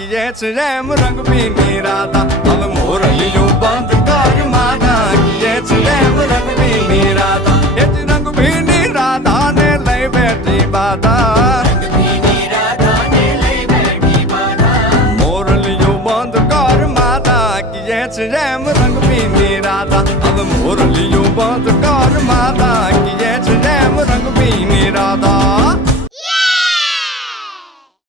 કિયે છે એમ રંગ ભીની રાધા હવે મોરલિયું બંધ કર માના કિયે છે એમ રંગ ભીની રાધા એ જ રંગ ભીની રાધા ને લઈ બેઠી બાધા